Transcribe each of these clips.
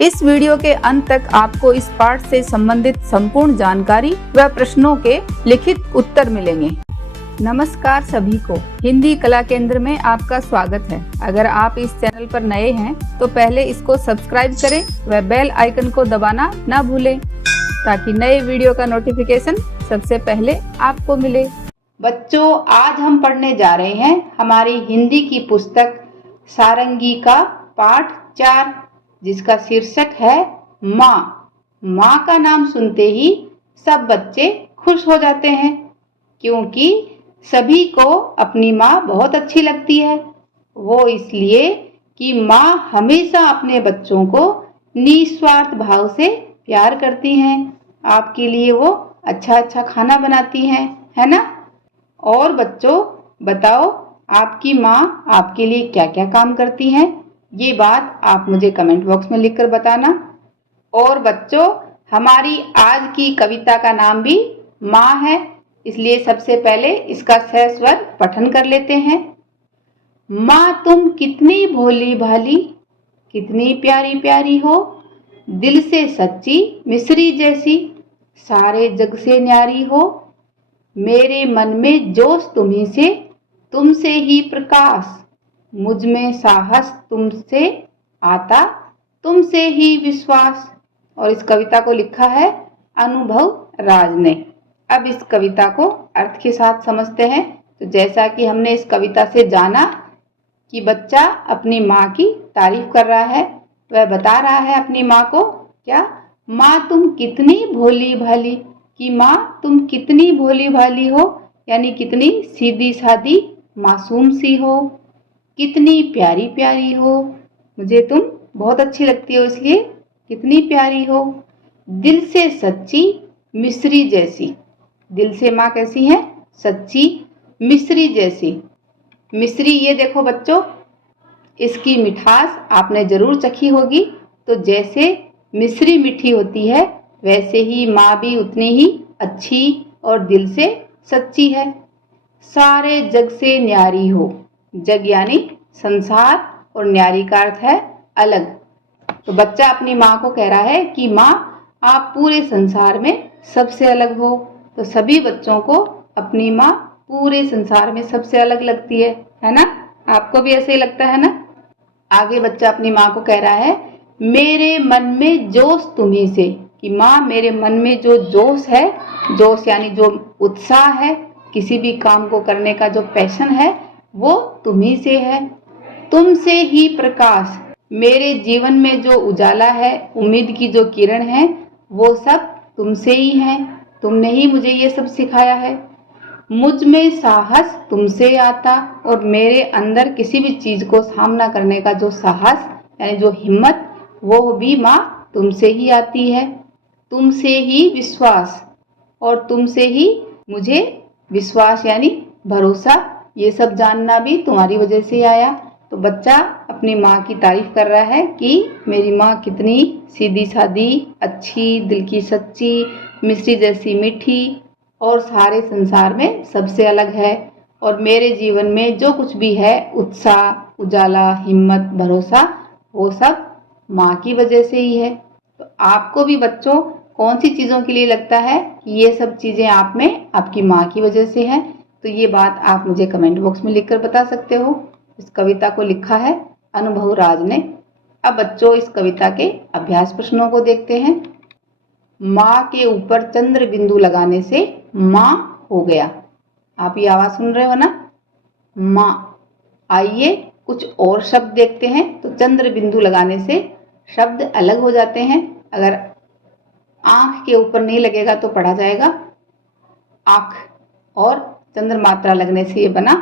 इस वीडियो के अंत तक आपको इस पाठ से संबंधित संपूर्ण जानकारी व प्रश्नों के लिखित उत्तर मिलेंगे। नमस्कार सभी को, हिंदी कला केंद्र में आपका स्वागत है। अगर आप इस चैनल पर नए हैं तो पहले इसको सब्सक्राइब करें व बेल आइकन को दबाना ना भूलें ताकि नए वीडियो का नोटिफिकेशन सबसे पहले आपको मिले। बच्चों, आज हम पढ़ने जा रहे हैं हमारी हिंदी की पुस्तक सारंगी का पाठ 4, जिसका शीर्षक है माँ। माँ का नाम सुनते ही सब बच्चे खुश हो जाते हैं, क्योंकि सभी को अपनी माँ बहुत अच्छी लगती है। वो इसलिए कि माँ हमेशा अपने बच्चों को निस्वार्थ भाव से प्यार करती हैं। आपके लिए वो अच्छा अच्छा खाना बनाती हैं, है ना? और बच्चों, बताओ आपकी माँ आपके लिए क्या क्या काम करती हैं? ये बात आप मुझे कमेंट बॉक्स में लिखकर बताना। और बच्चों, हमारी आज की कविता का नाम भी माँ है, इसलिए सबसे पहले इसका सहस्वर पठन कर लेते हैं। माँ तुम कितनी भोली भाली, कितनी प्यारी प्यारी हो, दिल से सच्ची मिश्री जैसी, सारे जग से न्यारी हो। मेरे मन में जोश तुम्ही से, तुमसे ही प्रकाश, मुझ में साहस तुमसे आता, तुमसे ही विश्वास। और इस कविता को लिखा है अनुभव राज ने। अब इस कविता को अर्थ के साथ समझते हैं। तो जैसा कि हमने इस कविता से जाना कि बच्चा अपनी माँ की तारीफ कर रहा है, वह बता रहा है अपनी माँ को क्या, माँ तुम कितनी भोली भाली, कि माँ तुम कितनी भोली भाली हो, यानी कितनी सीधी सादी मासूम सी हो, कितनी प्यारी प्यारी हो, मुझे तुम बहुत अच्छी लगती हो इसलिए कितनी प्यारी हो। दिल से सच्ची मिश्री जैसी, दिल से माँ कैसी है? सच्ची मिश्री जैसी। मिश्री, ये देखो बच्चों, इसकी मिठास आपने जरूर चखी होगी। तो जैसे मिश्री मीठी होती है, वैसे ही माँ भी उतनी ही अच्छी और दिल से सच्ची है। सारे जग से न्यारी हो, जग यानी संसार और न्यारी का अर्थ है अलग। तो बच्चा अपनी माँ को कह रहा है कि माँ आप पूरे संसार में सबसे अलग हो। तो सभी बच्चों को अपनी माँ पूरे संसार में सबसे अलग लगती है ना? आपको भी ऐसे ही लगता है ना? आगे बच्चा अपनी माँ को कह रहा है, मेरे मन में जोश तुम्ही से, कि माँ मेरे मन में जो जोश है, जोश यानी जो उत्साह है, किसी भी काम को करने का जो पैशन है, वो तुम्ही से है। तुमसे ही प्रकाश, मेरे जीवन में जो उजाला है, उम्मीद की जो किरण है, वो सब तुमसे ही है। तुमने ही मुझे ये सब सिखाया है। मुझ में साहस तुमसे आता, और मेरे अंदर किसी भी चीज को सामना करने का जो साहस यानी जो हिम्मत, वो भी माँ तुमसे ही आती है। तुमसे ही विश्वास, और तुमसे ही मुझे विश्वास यानी भरोसा, ये सब जानना भी तुम्हारी वजह से आया। तो बच्चा अपनी माँ की तारीफ कर रहा है कि मेरी माँ कितनी सीधी सादी, अच्छी, दिल की सच्ची, मिश्री जैसी मीठी और सारे संसार में सबसे अलग है। और मेरे जीवन में जो कुछ भी है, उत्साह, उजाला, हिम्मत, भरोसा, वो सब माँ की वजह से ही है। तो आपको भी बच्चों कौन सी चीज़ों के लिए लगता है कि ये सब चीज़ें आप में आपकी माँ की वजह से है? तो ये बात आप मुझे कमेंट बॉक्स में लिखकर बता सकते हो। इस कविता को लिखा है अनुभव राज ने। अब बच्चों, इस कविता के अभ्यास प्रश्नों को देखते हैं। माँ के ऊपर चंद्र बिंदु लगाने से माँ हो गया। आप ये आवाज सुन रहे हो ना? माँ। आइए कुछ और शब्द देखते हैं। तो चंद्र बिंदु लगाने से शब्द अलग हो जाते हैं। अगर आंख के ऊपर नहीं लगेगा तो पढ़ा जाएगा आंख, और चंद्र मात्रा लगने से ये बना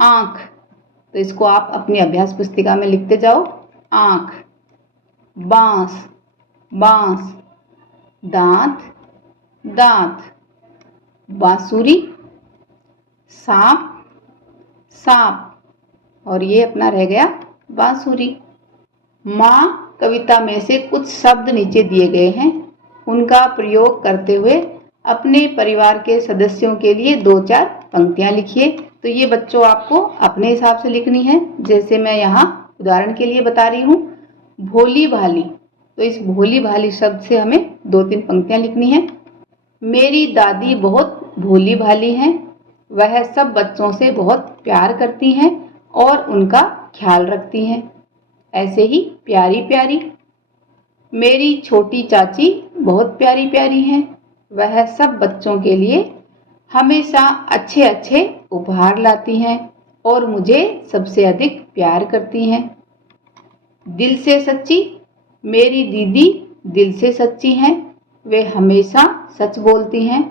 आंख। तो इसको आप अपनी अभ्यास पुस्तिका में लिखते जाओ। आंख। बांस, बांस। दांत, दांत। बांसुरी, सांप, सांप। और ये अपना रह गया बांसुरी। माँ कविता में से कुछ शब्द नीचे दिए गए हैं, उनका प्रयोग करते हुए अपने परिवार के सदस्यों के लिए 2-4 पंक्तियां लिखिए। तो ये बच्चों आपको अपने हिसाब से लिखनी है। जैसे मैं यहाँ उदाहरण के लिए बता रही हूँ, भोली भाली, तो इस भोली भाली शब्द से हमें 2-3 पंक्तियां लिखनी है। मेरी दादी बहुत भोली भाली हैं, वह सब बच्चों से बहुत प्यार करती हैं और उनका ख्याल रखती हैं। ऐसे ही प्यारी प्यारी। मेरी छोटी चाची बहुत प्यारी प्यारी हैं, वह सब बच्चों के लिए हमेशा अच्छे अच्छे उपहार लाती हैं और मुझे सबसे अधिक प्यार करती हैं। दिल से सच्ची। मेरी दीदी दिल से सच्ची हैं, वे हमेशा सच बोलती हैं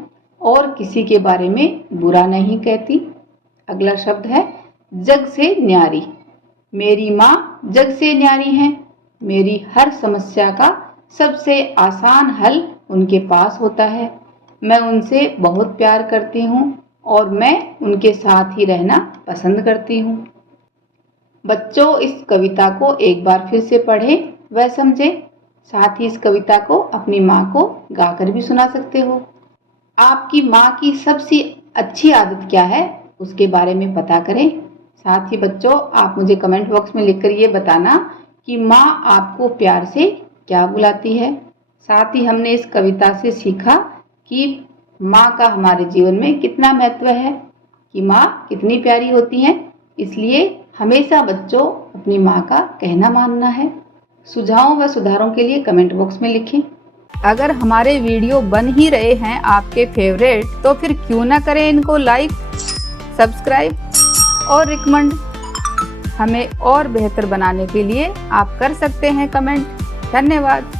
और किसी के बारे में बुरा नहीं कहती। अगला शब्द है जग से न्यारी। मेरी माँ जग से न्यारी हैं, मेरी हर समस्या का सबसे आसान हल उनके पास होता है। मैं उनसे बहुत प्यार करती हूँ और मैं उनके साथ ही रहना पसंद करती हूँ। बच्चों, इस कविता को एक बार फिर से पढ़ें व समझें। साथ ही इस कविता को अपनी माँ को गाकर भी सुना सकते हो। आपकी माँ की सबसे अच्छी आदत क्या है, उसके बारे में पता करें। साथ ही बच्चों, आप मुझे कमेंट बॉक्स में लिखकर ये बताना कि माँ आपको प्यार से क्या बुलाती है। साथ ही हमने इस कविता से सीखा कि माँ का हमारे जीवन में कितना महत्व है, कि माँ कितनी प्यारी होती हैं। इसलिए हमेशा बच्चों अपनी माँ का कहना मानना है। सुझावों व सुधारों के लिए कमेंट बॉक्स में लिखें। अगर हमारे वीडियो बन ही रहे हैं आपके फेवरेट, तो फिर क्यों ना करें इनको लाइक, सब्सक्राइब और रिकमेंड। हमें और बेहतर बनाने के लिए आप कर सकते हैं कमेंट। धन्यवाद।